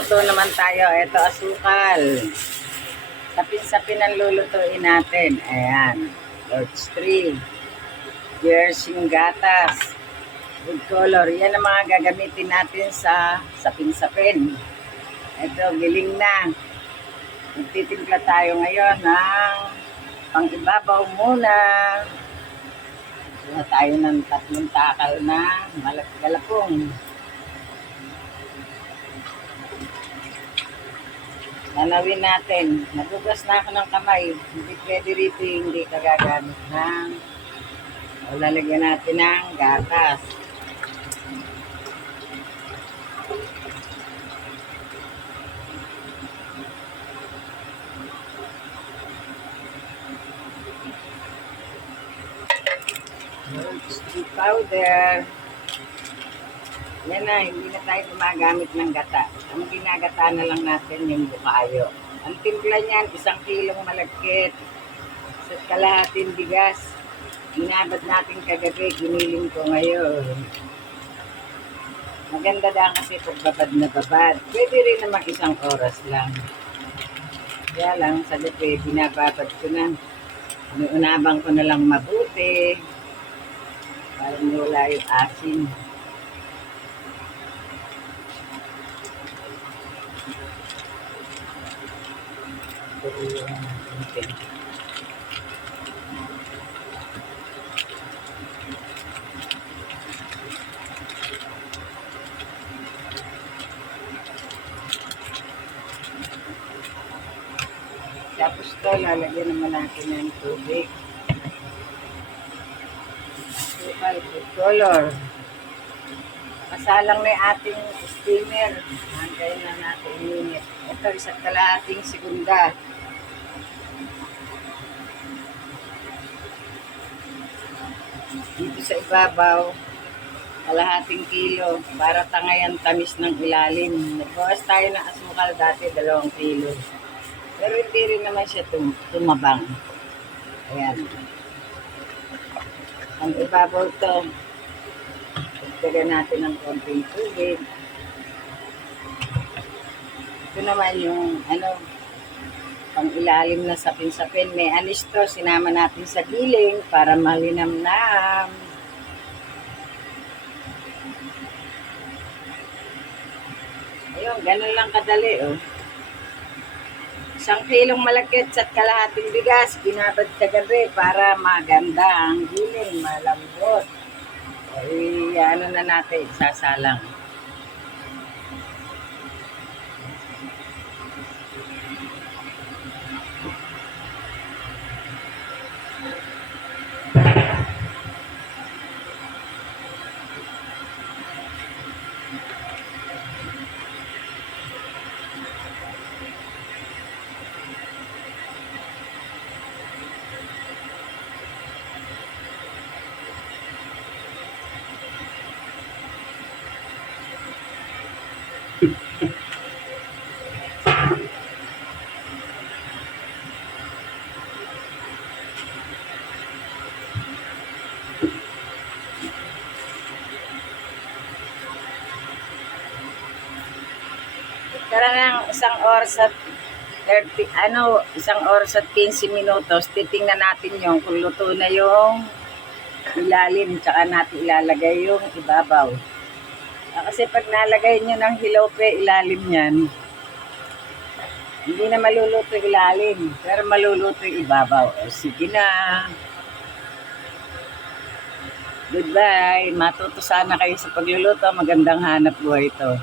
magluluto naman tayo. Ito, asukal. Sapin-sapin ang lulutuin natin. Ayan. Lord's Tree. Jersey gatas. Good color. Yan ang mga gagamitin natin sa sapin-sapin. Ito, giling na. Magtitimpla tayo ngayon ng pang-ibabaw muna. Kuha tayo ng 3 takal na galapong. Nanawin natin. Nagugas na ako ng kamay. Hindi pwede rito, hindi ka gagamit ng lalagyan natin ng gatas. Sweet powder. Yan na, hindi na tayo gumagamit ng gata. Ang ginagata na lang natin yung bukayo. Ang timpla niyan, 1 kilong malagkit sa kalahating bigas. Ginabad natin kagabi, giniling ko ngayon. Maganda daw kasi pagbabad na babad. Pwede rin naman 1 oras lang. Kaya lang, sa gabi, binababad ko na. Unabang ko na lang mabuti. Para wala yung asin. Okay. Tapos ito, lalagyan naman natin ng tubig. Good color. Kasalang na yung ating steamer. Hantayin na natin minute. Ito, 1 kalahating segunda. Dito sa ibabaw, 1/2 kilo para tangayan tamis ng ilalim. Nagbawas tayo ng asukal dati, 2 kilo. Pero hindi rin naman siya tumabang. Ayan. Ang ibabaw to, dagdagan natin ng konting tubig. Ito naman yung pang ilalim na sapin-sapin. May anis to, sinama natin sa giling para malinamnam. Ayun, ganun lang kadali, oh. 1 kilong malagkit at kalahating bigas, binabad kagabi para maganda ang giling, malambot. Ay, ano na natin, sasalang. Karang 1 oras at 1 oras at 15 minutos, titingnan natin yung kung luto na yung ilalim, tsaka natin ilalagay yung ibabaw. Kasi pag nalagay nyo ng hilope, ilalim yan, hindi na maluluto ilalim, pero maluluto yung ibabaw. O, sige na. Goodbye. Matuto sana kayo sa pagluluto. Magandang hanap buhay ito.